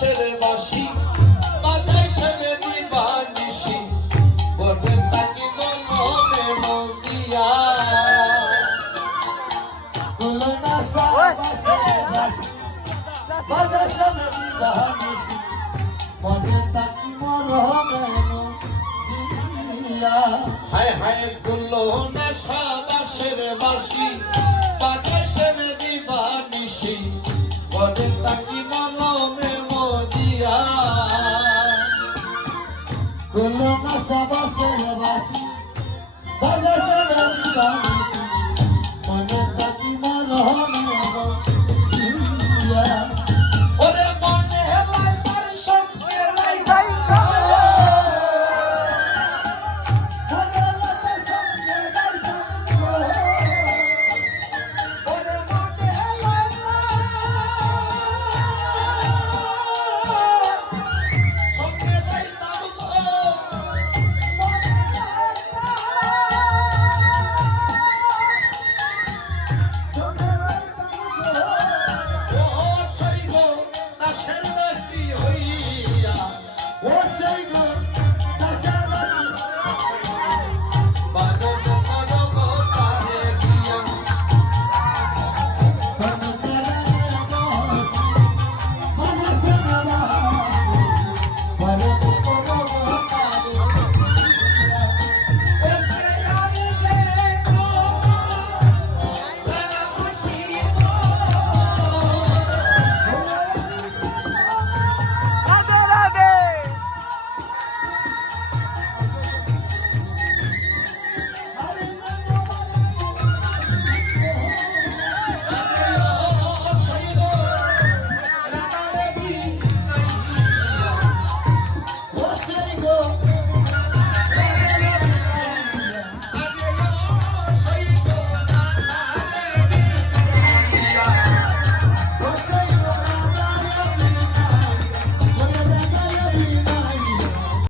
বাসের বাসি বাজায় সেবে দিবা নিশি বলে তাকি মনে মন্দিয়া কুলো না বাসের বাসি বাজায় সেবে দিবা নিশি বলে তাকি মনে মন্দিয়া হায় হায় গুলো নেশা বাসের বাসি বাজায় সেবে দিবা নিশি বলে তাকি মনে মন্দিয়া কুলো না বাসের বাসি বাজায় সেবে দিবা নিশি